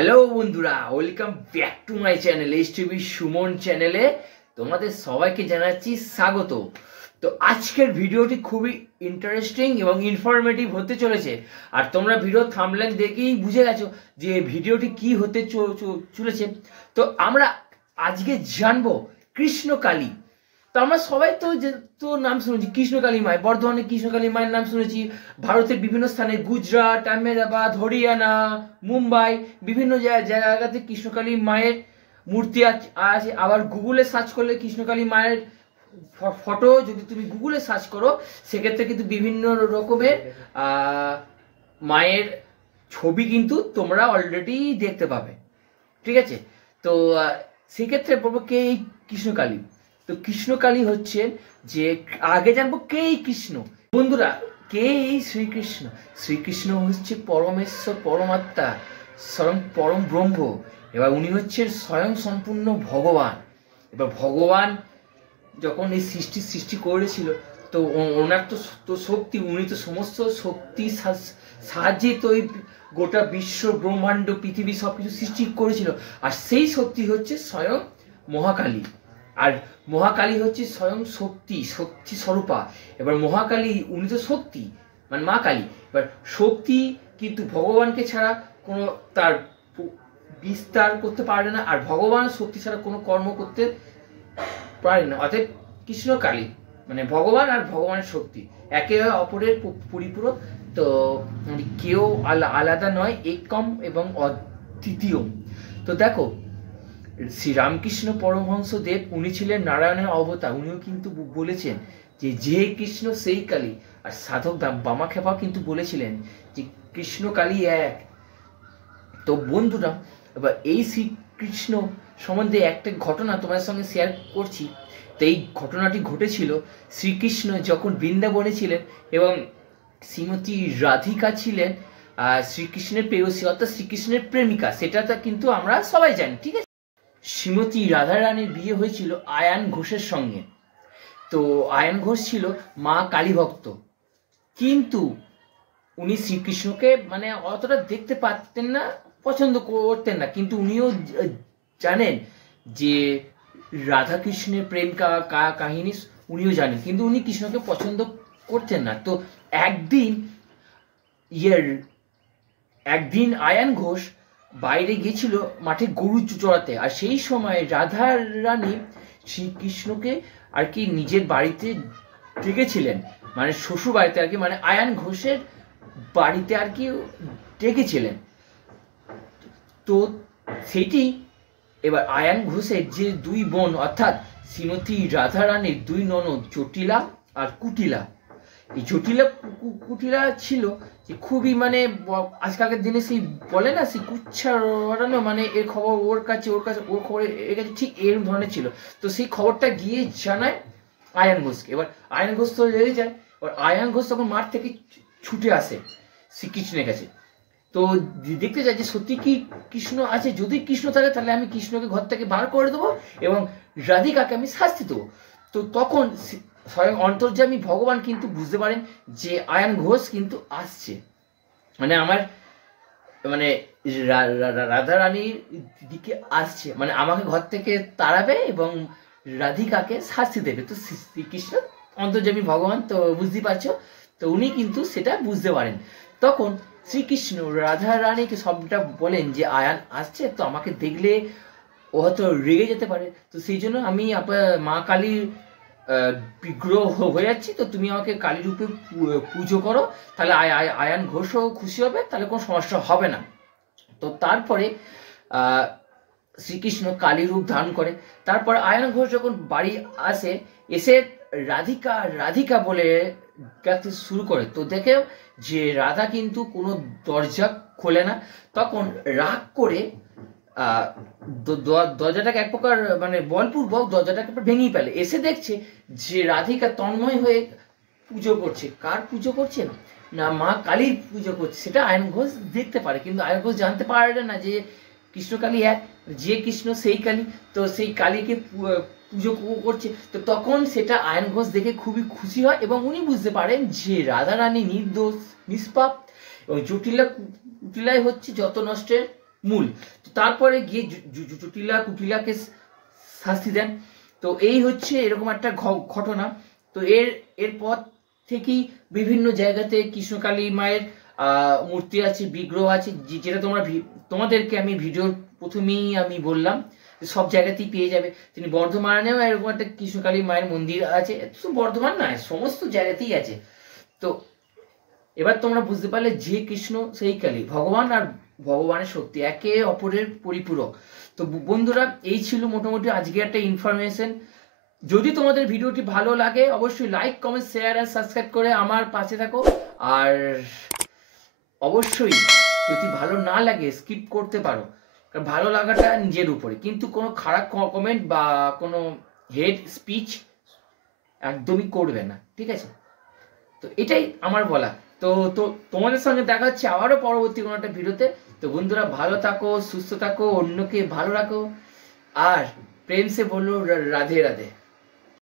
Hello বন্ধুরা, welcome back to my channel HTV Suman চ্যানেলে তোমাদের সবাইকে জানাচ্ছি স্বাগত। তো আজকের ভিডিওটি খুবই ইন্টারেস্টিং এবং ইনফরমেটিভ হতে চলেছে। আর তোমরা ভিডিও থাম্বনেল দেখেই বুঝে গেছো যে ভিডিওটি কি হতে চলেছে। তো আমরা আজকে জানবো কৃষ্ণকালী। তো আমরা সবাই তো নাম শুনেছি কৃষ্ণকালী মায়, বর্ধমানে কৃষ্ণকালী মায়ের নাম শুনেছি। ভারতের বিভিন্ন স্থানে গুজরাট, আহমেদাবাদ, হরিয়ানা, মুম্বাই বিভিন্ন জায়গাতে কৃষ্ণকালী মায়ের মূর্তি আছে। আবার গুগলে সার্চ করলে কৃষ্ণকালী মায়ের ফটো যদি তুমি গুগলে সার্চ করো, সেক্ষেত্রে কিন্তু বিভিন্ন রকমের মায়ের ছবি কিন্তু তোমরা অলরেডি দেখতে পাবে। ঠিক আছে, তো সেক্ষেত্রে বলবো কে এই কৃষ্ণকালী। তো কৃষ্ণকালী হচ্ছে যে, আগে জানবো কে এই কৃষ্ণ। বন্ধুরা, কে এই শ্রীকৃষ্ণ? শ্রীকৃষ্ণ হচ্ছে পরমেশ্বর, পরমাত্মা, স্বয়ং পরম ব্রহ্ম। এবার উনি হচ্ছেন স্বয়ং সম্পূর্ণ ভগবান। এবার ভগবান যখন এই সৃষ্টি করেছিল, তো ওনার তো শক্তি, উনি তো সমস্ত শক্তি সাহায্যে তো এই গোটা বিশ্ব ব্রহ্মাণ্ড পৃথিবী সবকিছু সৃষ্টি করেছিল। আর সেই শক্তি হচ্ছে স্বয়ং মহাকালী। আর মহাকালী হচ্ছে স্বয়ং শক্তি স্বরূপা। এবার মহাকালী উনি তো শক্তি, মানে মা কালী। এবার শক্তি কিন্তু ভগবানকে ছাড়া কোনো তার বিস্তার করতে পারে না, আর ভগবান শক্তি ছাড়া কোনো কর্ম করতে পারে না। অতএব কৃষ্ণকালী মানে ভগবান আর ভগবানের শক্তি একে অপরের পরিপূরক। তো কেউ আলাদা নয়, একম এবং অদ্বিতীয়। তো দেখো, শ্রী রামকৃষ্ণ পরমহংস দেব উনি ছিলেন নারায়ণের অবতার। উনিও কিন্তু বলেছেন যে কৃষ্ণ সেই কালী। আর সাধক বামাখ্যাপা কিন্তু বলেছিলেন যে কৃষ্ণ কালী এক। তো বন্ধুরা, এবার এই শ্রীকৃষ্ণ সম্বন্ধে একটা ঘটনা তোমার সঙ্গে শেয়ার করছি। তো এই ঘটনাটি ঘটেছিল শ্রীকৃষ্ণ যখন বৃন্দাবনে ছিলেন এবং শ্রীমতী রাধিকা ছিলেন শ্রীকৃষ্ণের প্রেয়সী, অর্থাৎ শ্রীকৃষ্ণের প্রেমিকা। সেটা কিন্তু আমরা সবাই জানি। ঠিক আছে, শ্রীমতী রাধারানীর বিয়ে হয়েছিল আয়ান ঘোষের সঙ্গে। তো আয়ান ঘোষ ছিল মা কালী ভক্ত, কিন্তু উনি শ্রীকৃষ্ণকে মানে অতটা দেখতে পারতেন না, পছন্দ করতেন না। কিন্তু উনিও জানেন যে রাধা কৃষ্ণের প্রেম কাহিনী উনিও জানেন, কিন্তু উনি কৃষ্ণকে পছন্দ করতেন না। তো একদিন আয়ান ঘোষ বাইরে গিয়েছিল মাঠে গরু চড়াতে। আর সেই সময় রাধা রানী শ্রীকৃষ্ণকে আর কি নিজের বাড়িতে ডেকেছিলেন, মানে শ্বশুর বাড়িতে আর কি, মানে আয়ান ঘোষের বাড়িতে আর কি ডেকেছিলেন। তো সেটি এবার আয়ান ঘোষের যে দুই বোন, অর্থাৎ শ্রীমতী রাধা রানীর দুই ননদ জটিলা আর কুটিলা। এই জটিলা কুটিলা ছিল যে খুবই মানে আজকালকার দিনে সেই বলে না সেই কুচ্ছা রটানো, মানে এর খবর ওর কাছে, ওর খবর এর কাছে, ঠিক এরকম ধরনের ছিল। তো সেই খবরটা গিয়ে জানায় আয়ান ঘোষকে। এবার আয়ান ঘোষ তো রেগে যায়। এবার আয়ান ঘোষ তখন মাঠ থেকে ছুটে আসে শ্রীকৃষ্ণের কাছে। তো দেখতে চাই যে সত্যি কি কৃষ্ণ আছে। যদি কৃষ্ণ থাকে তাহলে আমি কৃষ্ণকে ঘর থেকে বার করে দেবো এবং রাধিকাকে আমি শাস্তি দেবো। তো তখন স্বয়ং অন্তর্যামী ভগবান কিন্তু বুঝতে পারেন যে আয়ান ঘোষ কিন্তু আসছে, মানে আমার মানে রাধা রানীর দিকে আসছে, মানে আমাকে ঘর থেকে তাড়াবে এবং রাধিকাকে শাস্তি দেবে। তো শ্রীকৃষ্ণ অন্তর্যামী ভগবান তো বুঝতে পারছো, তো উনি কিন্তু সেটা বুঝতে পারেন। তখন শ্রীকৃষ্ণ রাধা রানীকে সবটা বলেন যে আয়ান আসছে, তো আমাকে দেখলে ও হয়তো রেগে যেতে পারে। তো সেই জন্য আমি মা কালীর বিগ্রহ হয়ে যাচ্ছি, তো তুমি আমাকে কালী রূপে পুজো করো, তাহলে আয়ান ঘোষও খুশি হবে, তাহলে কোনো সমস্যা হবে না। তো তারপরে শ্রীকৃষ্ণ কালী রূপ ধারণ করে। তারপর আয়ান ঘোষ যখন বাড়ি আসে, এসে রাধিকা বলে ডাকতে শুরু করে। তো দেখে যে রাধা কিন্তু কোনো দরজা খোলে না। তখন রাগ করে দরজাটাকে এক প্রকার মানে বলপূর্বক দরজাটাকে ভেঙে ফেলে। এসে দেখছে যে রাধিকা তন্ময় হয়ে পুজো করছে। কার পুজো করছে? না, মা কালীর পুজো করছে। সেটা আয়ন ঘোষ দেখতে পারে, কিন্তু আয়ন ঘোষ জানতে পারে না যে কৃষ্ণকালী এক, যে কৃষ্ণ সেই কালী। তো সেই কালীকে পুজো করছে। তো তখন সেটা আয়ন ঘোষ দেখে খুবই খুশি হয় এবং উনি বুঝতে পারেন যে রাধা রানী নির্দোষ, নিষ্পাপ এবং জটিলাই হচ্ছে যত নষ্টের মূল। তারপরে গিয়ে জটিলা কুটিলাকে শাস্তি দেন। তো এই হচ্ছে এরকম একটা ঘটনা। তো এরপর থেকেই বিভিন্ন জায়গাতে কৃষ্ণকালী মায়ের মূর্তি আছে, বিগ্রহ আছে, যেটা তোমাদেরকে আমি ভিডিওর প্রথমেই আমি বললাম সব জায়গাতেই পেয়ে যাবে। তিনি বর্ধমানেও এরকম একটা কৃষ্ণকালী মায়ের মন্দির আছে, শুধু বর্ধমান নয় সমস্ত জায়গাতেই আছে। তো এবার তোমরা বুঝতে পারলে যে কৃষ্ণ সেই কালী, ভগবান আর ভগবানের শক্তি একে অপরের পরিপূরক। তো বন্ধুরা এই ছিল মোটামুটি আজকে একটা ইনফরমেশন। যদি তোমাদের ভিডিওটি ভালো লাগে অবশ্যই লাইক কমেন্ট শেয়ার আর সাবস্ক্রাইব করে আমার পাশে থাকো। আর অবশ্যই যদি ভালো না লাগে স্কিপ করতে পারো, কারণ ভালো লাগাটা নিজের উপরে, কিন্তু কোনো খারাপ কমেন্ট বা কোনো হেড স্পিচ একদমই করবে না, ঠিক আছে? তো এটাই আমার বলা। তো তো তোমাদের সঙ্গে দেখা হচ্ছে আবারও পরবর্তী কোনো একটা ভিডিওতে। তো বন্ধুরা ভালো থাকো, সুস্থ থাকো, অন্যকে ভালো রাখো, আর প্রেম সে বলো রাধে রাধে।